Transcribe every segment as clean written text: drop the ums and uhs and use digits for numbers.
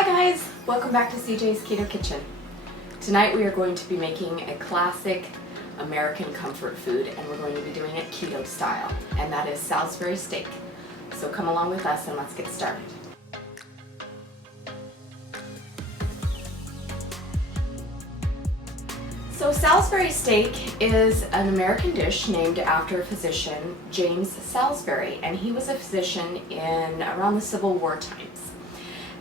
Hi guys! Welcome back to CJ's Keto Kitchen. Tonight we are going to be making a classic American comfort food, and we're going to be doing it keto style, and that is Salisbury steak. So come along with us and let's get started. So Salisbury steak is an American dish named after physician James Salisbury, and he was a physician in around the Civil War times.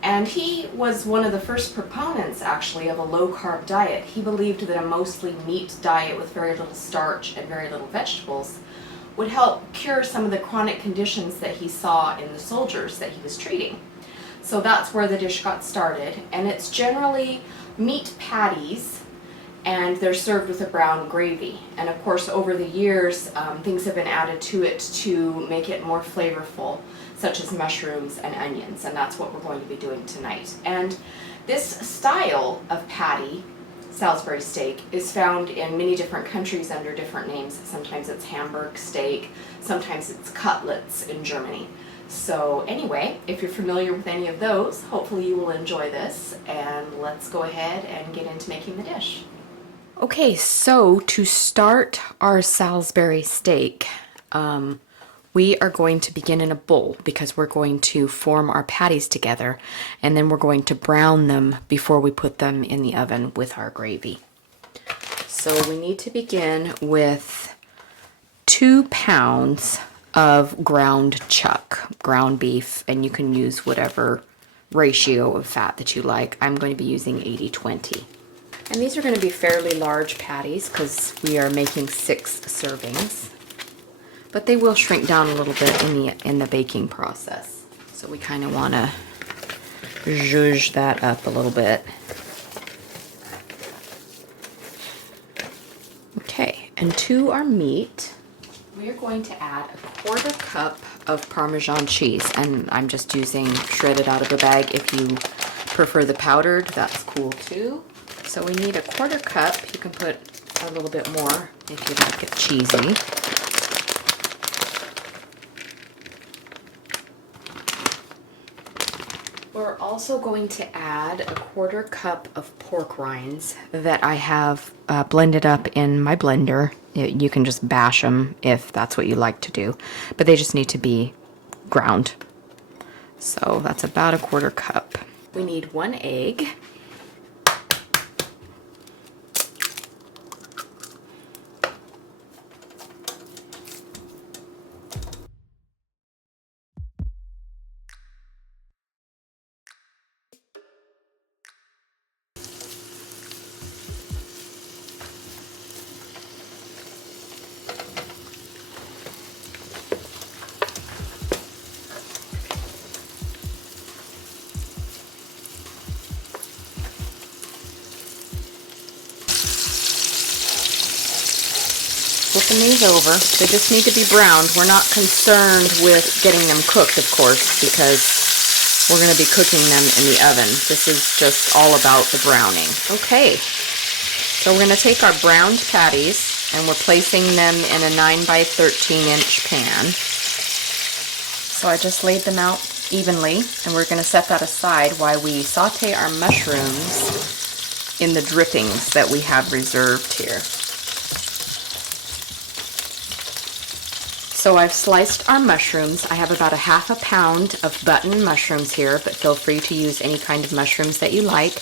And he was one of the first proponents actually of a low carb diet. He believed that a mostly meat diet with very little starch and very little vegetables would help cure some of the chronic conditions that he saw in the soldiers that he was treating. So that's where the dish got started, and it's generally meat patties, and they're served with a brown gravy. And of course, over the years, things have been added to it to make it more flavorful, such as mushrooms and onions, and that's what we're going to be doing tonight. And this style of patty, Salisbury steak, is found in many different countries under different names. Sometimes it's Hamburg steak, sometimes it's cutlets in Germany. So anyway, if you're familiar with any of those, hopefully you will enjoy this, and let's go ahead and get into making the dish. Okay, so to start our Salisbury steak, we are going to begin in a bowl because we're going to form our patties together, and then we're going to brown them before we put them in the oven with our gravy. So we need to begin with 2 pounds of ground chuck, ground beef, and you can use whatever ratio of fat that you like. I'm going to be using 80-20. And these are going to be fairly large patties because we are making 6 servings. But they will shrink down a little bit in the baking process. So we kind of want to zhuzh that up a little bit. Okay, and to our meat, we are going to add a 1/4 cup of Parmesan cheese. And I'm just using shredded out of a bag. If you prefer the powdered, that's cool too. So we need a 1/4 cup. You can put a little bit more if you like it cheesy. We're also going to add a 1/4 cup of pork rinds that I have blended up in my blender. You can just bash them if that's what you like to do, but they just need to be ground. So that's about a 1/4 cup. We need 1 egg. Flipping these over. They just need to be browned. We're not concerned with getting them cooked, of course, because we're going to be cooking them in the oven. This is just all about the browning. Okay, so we're going to take our browned patties and we're placing them in a 9 by 13 inch pan. So I just laid them out evenly, and we're going to set that aside while we saute our mushrooms in the drippings that we have reserved here. So I've sliced our mushrooms. I have about a 1/2 pound of button mushrooms here, but feel free to use any kind of mushrooms that you like.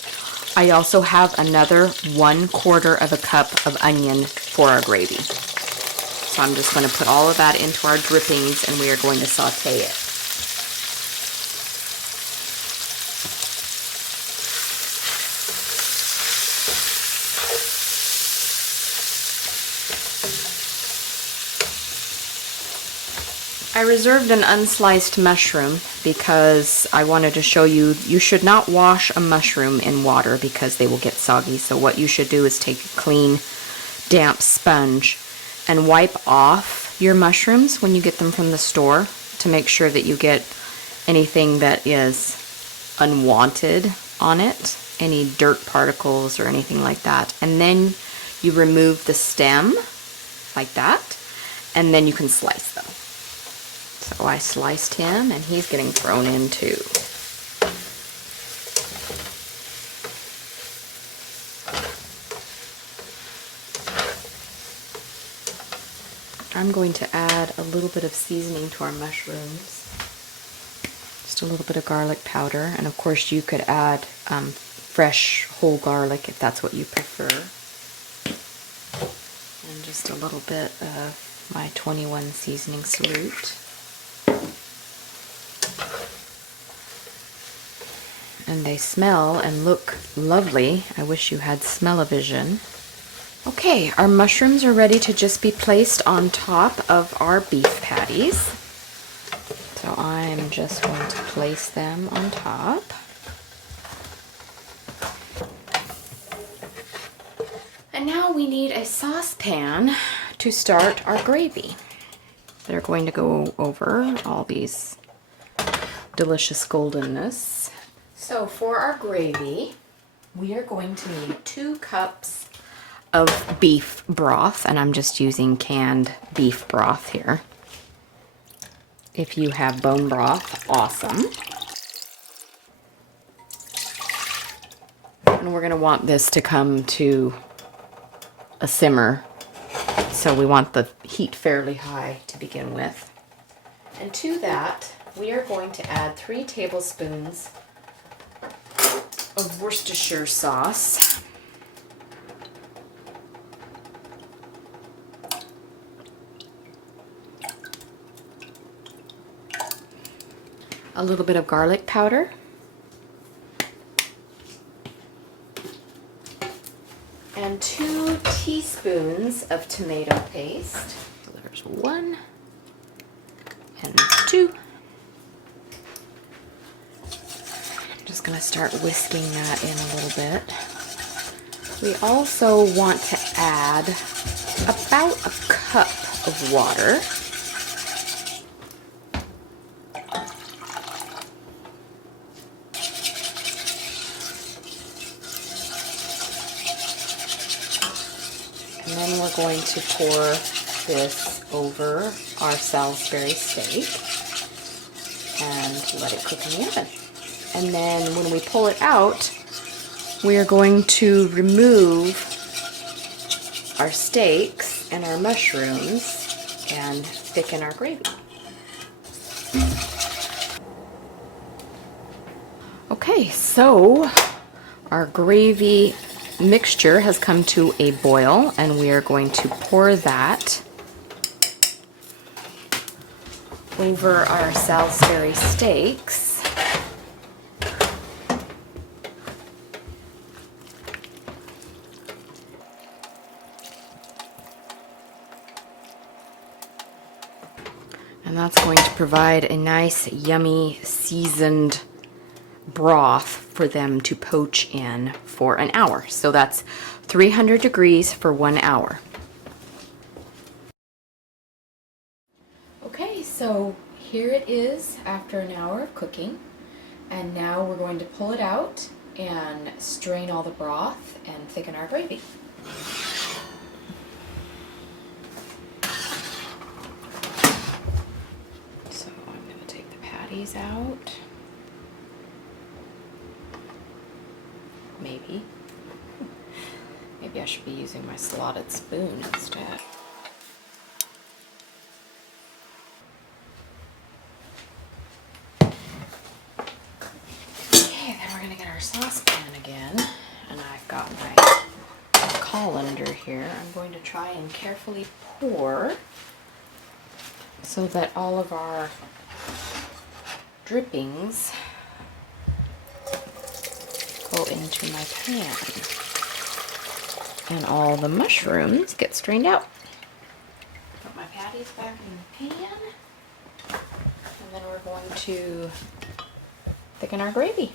I also have another 1/4 cup of onion for our gravy. So I'm just going to put all of that into our drippings, and we are going to saute it. I reserved an unsliced mushroom because I wanted to show you, you should not wash a mushroom in water because they will get soggy. So what you should do is take a clean, damp sponge and wipe off your mushrooms when you get them from the store to make sure that you get anything that is unwanted on it, any dirt particles or anything like that. And then you remove the stem like that, and then you can slice them. So I sliced him, and he's getting thrown in too. I'm going to add a little bit of seasoning to our mushrooms. Just a little bit of garlic powder, and of course you could add fresh whole garlic if that's what you prefer. And just a little bit of my 21 seasoning salute. And they smell and look lovely. I wish you had smell-o-vision. Okay, our mushrooms are ready to just be placed on top of our beef patties. So I'm just going to place them on top. And now we need a saucepan to start our gravy. They're going to go over all these delicious goldenness. So for our gravy, we are going to need 2 cups of beef broth, and I'm just using canned beef broth here. If you have bone broth, awesome. And we're going to want this to come to a simmer, so we want the heat fairly high to begin with. And to that, we are going to add 3 tablespoons of Worcestershire sauce. A little bit of garlic powder. And 2 teaspoons of tomato paste. So there's 1 and 2. Just going to start whisking that in a little bit. We also want to add about a cup of water. And then we're going to pour this over our Salisbury steak and let it cook in the oven. And then when we pull it out, we are going to remove our steaks and our mushrooms and thicken our gravy. Okay, so our gravy mixture has come to a boil, and we are going to pour that over our Salisbury steaks. And that's going to provide a nice, yummy, seasoned broth for them to poach in for an hour. So that's 300 degrees for 1 hour. Okay, so here it is after an hour of cooking. And now we're going to pull it out and strain all the broth and thicken our gravy. So I'm going to take the patties out. Maybe. Maybe I should be using my slotted spoon instead. Okay, then we're going to get our saucepan again. And I've got my colander here. I'm going to try and carefully pour so that all of our drippings go into my pan and all the mushrooms get strained out. Put my patties back in the pan, and then we're going to thicken our gravy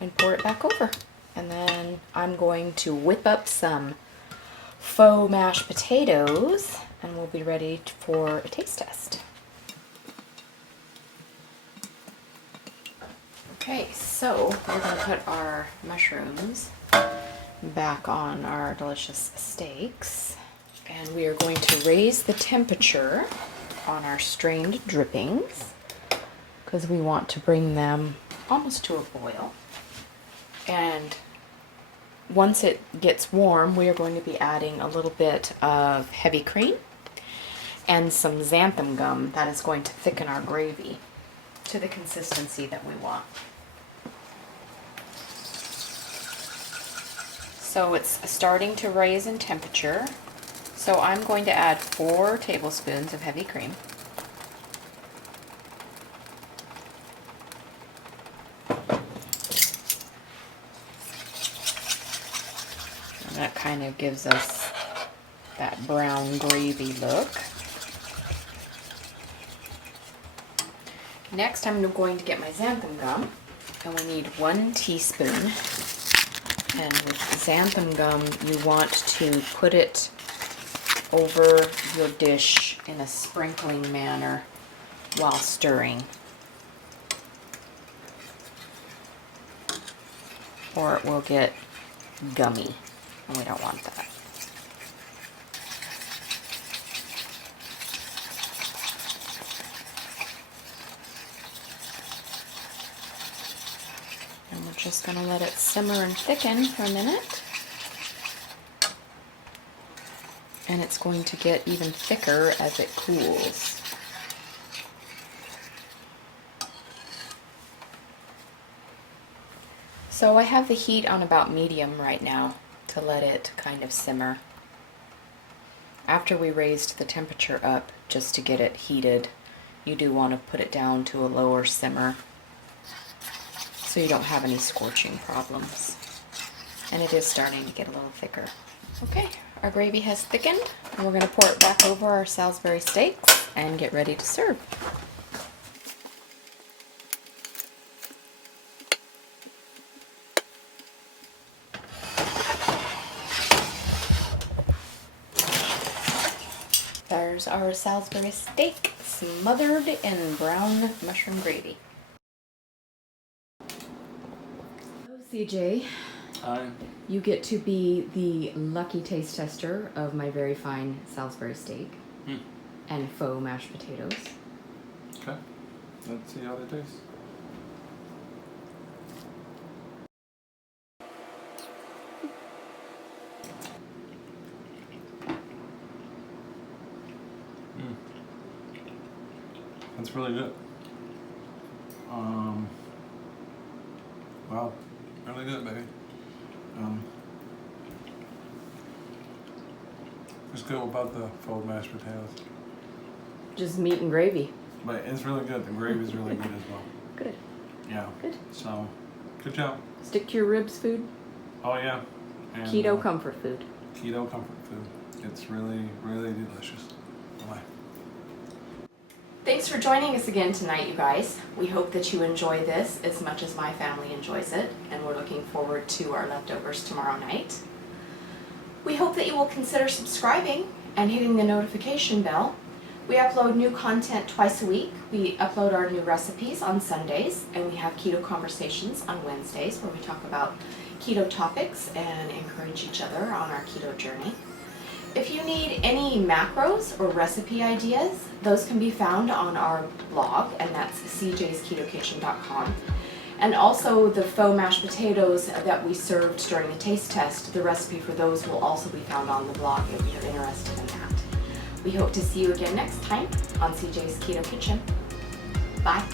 and pour it back over. And then I'm going to whip up some faux mashed potatoes, and we'll be ready for a taste test. Okay, so we're going to put our mushrooms back on our delicious steaks, and we are going to raise the temperature on our strained drippings because we want to bring them almost to a boil. And once it gets warm, we are going to be adding a little bit of heavy cream and some xanthan gum that is going to thicken our gravy to the consistency that we want. So it's starting to rise in temperature. So I'm going to add 4 tablespoons of heavy cream. And that kind of gives us that brown gravy look. Next, I'm going to get my xanthan gum, and we need 1 teaspoon. And with xanthan gum, you want to put it over your dish in a sprinkling manner while stirring, or it will get gummy, and we don't want that. And we're just going to let it simmer and thicken for a minute. And it's going to get even thicker as it cools. So I have the heat on about medium right now to let it kind of simmer. After we raised the temperature up just to get it heated, you do want to put it down to a lower simmer so you don't have any scorching problems. And it is starting to get a little thicker. Okay, our gravy has thickened, and we're going to pour it back over our Salisbury steaks and get ready to serve. There's our Salisbury steak smothered in brown mushroom gravy. Hello, CJ. Hi. You get to be the lucky taste tester of my very fine Salisbury steak and faux mashed potatoes. Okay. Let's see how they taste. That's really good. Wow, really good, baby. What's good about the faux mashed potatoes? Just meat and gravy. But it's really good. The gravy's really good as well. Good. Yeah. Good. So, good job. Stick to your ribs food. Oh yeah. And, Keto comfort food. Keto comfort food. It's really, really delicious. Bye. Thanks for joining us again tonight, you guys. We hope that you enjoy this as much as my family enjoys it, and we're looking forward to our leftovers tomorrow night. We hope that you will consider subscribing and hitting the notification bell. We upload new content twice a week. We upload our new recipes on Sundays, and we have keto conversations on Wednesdays where we talk about keto topics and encourage each other on our keto journey. If you need any macros or recipe ideas, those can be found on our blog, and that's cjsketokitchen.com. And also the faux mashed potatoes that we served during the taste test, the recipe for those will also be found on the blog if you're interested in that. We hope to see you again next time on CJ's Keto Kitchen. Bye.